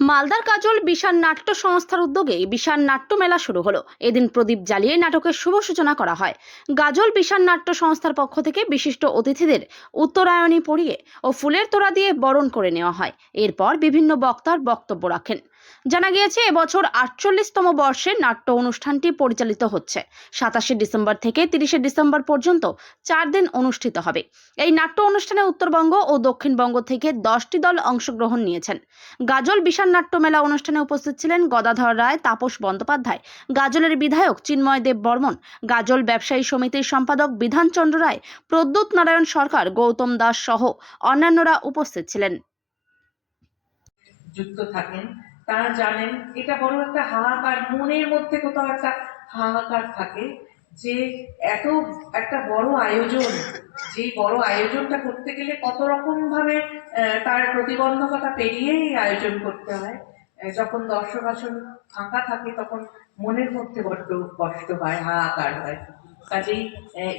মালদার কাজল বিশাল নাট্য সংস্থার উদ্যোগে বিশাল নাট্য মেলা শুরু হলো। এদিন প্রদীপ জ্বালিয়ে নাটকের শুভ সূচনা করা হয়। গাজল বিশাল নাট্য সংস্থার পক্ষ থেকে বিশিষ্ট অতিথিদের উত্তরায়ণী পরিয়ে ও ফুলের তোড়া দিয়ে বরণ করে নেওয়া হয়। এরপর বিভিন্ন বক্তার বক্তব্য রাখেন। জানা গিয়েছে, এবছর আটচল্লিশতম বর্ষে নাট্য অনুষ্ঠানটি পরিচালিত হচ্ছে। সাতাশে ডিসেম্বর থেকে তিরিশে ডিসেম্বর পর্যন্ত চার দিন অনুষ্ঠিত হবে। এই নাট্য অনুষ্ঠানে উত্তরবঙ্গ ও দক্ষিণবঙ্গ থেকে দশটি দল অংশগ্রহণ নিয়েছেন। গাজল বিশাল নাট্য মেলা অনুষ্ঠানে উপস্থিত ছিলেন গদাধর রায়, তাপস বন্দ্যোপাধ্যায়, গাজলের বিধায়ক চিন্ময় দেব বর্মন, গাজল ব্যবসায়ী সমিতির সম্পাদক বিধানচন্দ্র রায়, প্রদ্যুৎ নারায়ণ সরকার, গৌতম দাস সহ অন্যান্যরা উপস্থিত ছিলেন। যুক্ত তারা জানেন, এটা বড় একটা হাহাকার, মনের মধ্যে কোথাও একটা হাহাকার থাকে যে এত একটা বড় আয়োজন, যে বড় আয়োজনটা করতে গেলে কত রকম ভাবে তার প্রতিবন্ধকতা পেরিয়ে আয়োজন করতে হয়। যখন দর্শক আসন ফাঁকা থাকে, তখন মনের মধ্যে বড্ড কষ্ট হয়, হাহাকার হয়। কাজেই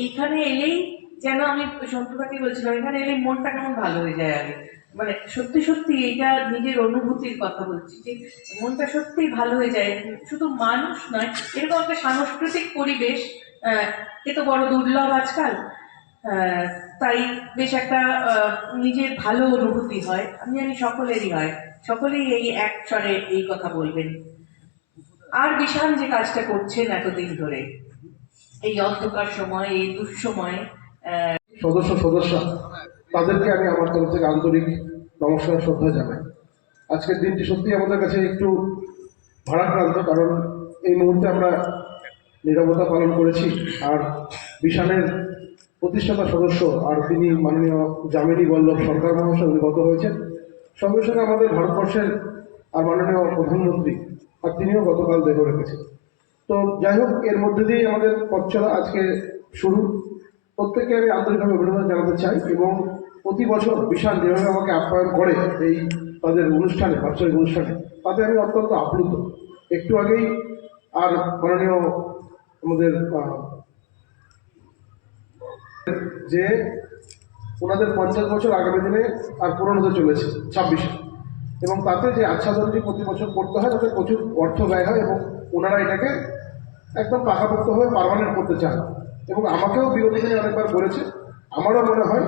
এইখানে এলেই যেন আমি সন্তুকাকে বলছিলাম, এখানে এলেই মনটা কেমন ভালো হয়ে যায় আগে। মানে সত্যি সত্যি এটা নিজের অনুভূতির কথা বলছি যে মনটা সত্যিই ভালো হয়ে যায়। শুধু মানুষ নয়, এরকম একটা সাংস্কৃতিক পরিবেশ এ তো বড় দুর্লভ আজকাল। তাই বেশ একটা নিজের ভালো অনুভূতি হয়। আমি জানি সকলেরই হয়। সকলেই এই এক স্বরে এই কথা বলবেন। আর বিশাল যে কাজটা করছেন এতদিন ধরে, এই অন্ধকার সময়, এই দুঃসময়ে সদস্য সদস্য। তাদেরকে আমি আমার তরফ থেকে আন্তরিক নমস্কার, শ্রদ্ধা জানাই। আজকের দিনটি সত্যি আমাদের কাছে একটু ভারাক্রান্ত, কারণ এই মুহূর্তে আমরা নিরবতা পালন করেছি, আর বিশানের প্রতিষ্ঠাতা সদস্য আর তিনি মাননীয় জামিনী বল্লভ সরকার মহাশয় গত হয়েছেন। সঙ্গে সঙ্গে আমাদের ভারতবর্ষের আর মাননীয় প্রধানমন্ত্রী, আর তিনিও গতকাল দেহ রেখেছেন। তো যাই হোক, এর মধ্যে দিয়েই আমাদের পথ চলা আজকে শুরু। প্রত্যেককে আমি আন্তরিকভাবে অভিনন্দন জানাতে চাই এবং প্রতি বছর বিশাল যেভাবে আমাকে আপ্যায়ন করে এই তাদের অনুষ্ঠানে, বাৎসরিক অনুষ্ঠানে, তাতে আমি অত্যন্ত আপ্লুত। একটু আগেই আর মাননীয় আমাদের যে ওনাদের পঞ্চাশ বছর আগামী দিনে আর পূরণ হতে চলেছে, ছাব্বিশে। এবং তাতে যে আচ্ছাদনটি প্রতি বছর করতে হয়, তাতে প্রচুর অর্থ ব্যয় হয় এবং ওনারা এটাকে একদম পাকাপোক্ত হয়ে পারমানেন্ট করতে চান। এবং আমাকেও বিরোধী অনেকবার বলেছে। আমারও মনে হয়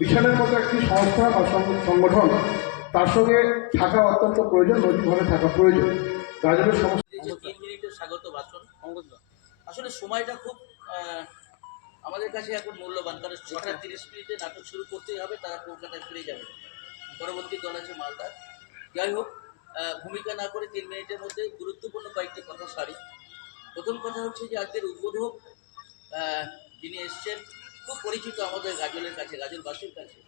বিশালের মতো একটি সংস্থা বা সংগঠন তার সঙ্গে থাকা অত্যন্ত প্রয়োজন নৈতিকভাবে থাকা প্রয়োজন। তিন মিনিটের স্বাগত ভাষণ আসলে সময়টা খুব আমাদের কাছে এখন মূল্যবান। কারণ ছটা তিরিশ মিনিটে নাটক শুরু করতেই হবে তারা কলকাতায় ফিরে যাবে। পরবর্তী দল আছে মালদার যাই হোক ভূমিকা না করে তিন মিনিটের মধ্যে গুরুত্বপূর্ণ কয়েকটি কথা সারি। প্রথম কথা হচ্ছে যে আজকের উদ্বোধক যিনি এসছেন। খুব পরিচিত আমাদের গাজলের কাছে গাজলবাসীর কাছে।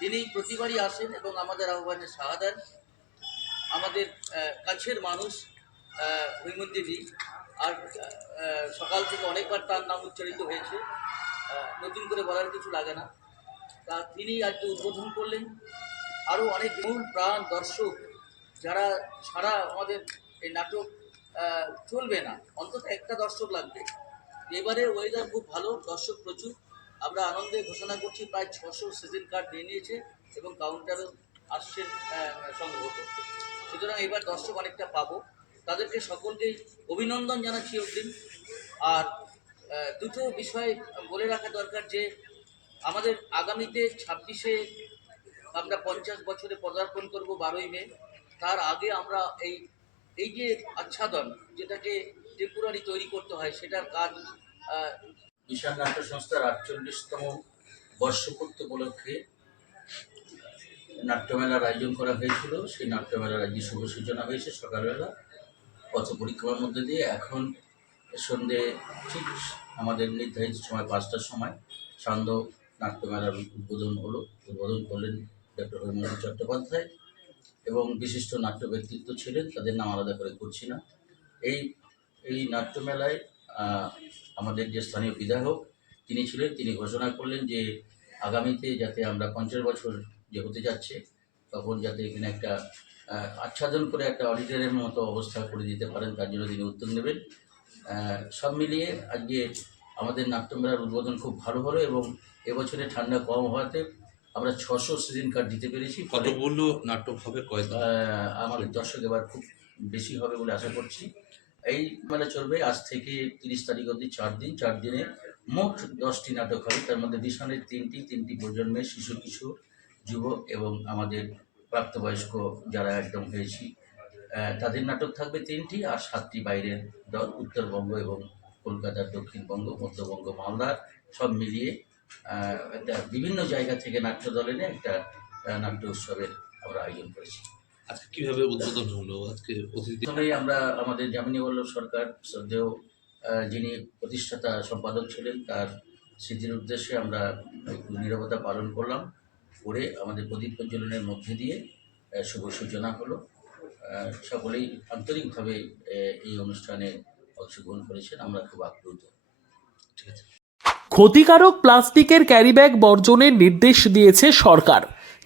তিনি প্রতিবারই আসেন এবং আমাদের আহ্বানে সাহা দেন। আমাদের কাছের মানুষ আহ, আর সকাল থেকে অনেকবার তার নাম উচ্চারিত হয়েছে। নতুন করে বলার কিছু লাগে না। তা তিনি আজকে উদ্বোধন করলেন। আরও অনেক মূল প্রাণ দর্শক যারা ছাড়া আমাদের এই নাটক চলবে না। অন্তত একটা দর্শক লাগবে। এবারে ওয়েদার খুব ভালো, দর্শক প্রচুর। আমরা আনন্দে ঘোষণা করছি, প্রায় ছশো সিজন কার্ড নিয়ে নিয়েছে এবং কাউন্টারও আসছে সংগ্রহ করতে। সুতরাং এবার দর্শক অনেকটা পাবো। তাদেরকে সকলকেই অভিনন্দন জানাচ্ছি অগ্রিম আর দুটো বিষয় বলে রাখা দরকার যে, আমাদের আগামীতে ছাব্বিশে আমরা পঞ্চাশ বছরে পদার্পণ করব বারোই মে। তার আগে আমরা এই এই যে আচ্ছাদন, যেটাকে টেম্পোরারি তৈরি করতে হয়, সেটার কাজ বিশাল নাট্য সংস্থার আটচল্লিশতম বর্ষপূর্তি উপলক্ষে নাট্যমেলার আয়োজন করা হয়েছিল। সেই নাট্যমেলার আজকে শুভ সূচনা হয়েছে সকালবেলা। পথ পরিক্রমার মধ্যে দিয়ে এখন সন্ধে ঠিক আমাদের নির্ধারিত সময় পাঁচটার সময় সান্ধ্য নাট্যমেলার উদ্বোধন হলো। উদ্বোধন করলেন ডক্টর হেমন্ত চট্টোপাধ্যায় এবং বিশিষ্ট নাট্য ব্যক্তিত্ব ছিলেন, তাদের নাম আলাদা করে করছি না। এই এই নাট্যমেলায় আমাদের যে স্থানীয় বিধায়ক তিনি ছিলেন তিনি ঘোষণা করলেন যে আগামীতে যাতে আমরা পঞ্চাশ বছর যে হতে যাচ্ছে তখন যাতে এখানে একটা আচ্ছাদন করে একটা অডিটোরিয়ামের মতো অবস্থা করে দিতে পারেন তার জন্য তিনি উদ্যোগ নেবেন। সব মিলিয়ে আজকে আমাদের নাট্যমেলার উদ্বোধন খুব ভালো হলো এবং এবছরে ঠান্ডা কম হওয়াতে আমরা ছশো সিজন কার্ড দিতে পেরেছি। কতগুলো নাটক হবে আহ, আমাদের দর্শক এবার খুব বেশি হবে বলে আশা করছি। এই মেলা চলবে আজ থেকে তিরিশ তারিখ অবধি চার দিন, চার দিনে মোট দশটি নাটক হবে। তার মধ্যে বিশালের তিনটি তিনটি প্রজন্মের শিশু, কিশোর যুব এবং আমাদের প্রাপ্তবয়স্ক যারা একদম হয়েছি তাদের নাটক থাকবে তিনটি আর সাতটি বাইরের দল, উত্তরবঙ্গ এবং কলকাতার দক্ষিণবঙ্গ, মধ্যবঙ্গ মালদার সব মিলিয়ে একটা বিভিন্ন জায়গা থেকে নাট্য দল একটা নাট্য উৎসবের আমরা আয়োজন করেছি। আজকে কীভাবে উদ্বোধন হলো? আজকে অতিথি আমরা আমাদের যামিনী বল্লভ সরকার শ্রদ্ধেয় যিনি প্রতিষ্ঠাতা সম্পাদক ছিলেন তার স্মৃতির উদ্দেশ্যে আমরা একটু নীরবতা পালন করলাম করে আমাদের প্রদীপ প্রজ্বলনের মধ্যে দিয়ে শুভ সূচনা হলো। সকলেই আন্তরিকভাবে এই অনুষ্ঠানে অংশগ্রহণ করেছেন আমরা খুব আপ্লুত। ঠিক আছে। ক্ষতিকারক প্লাস্টিকের ক্যারিব্যাগ বর্জনের নির্দেশ দিয়েছে সরকার।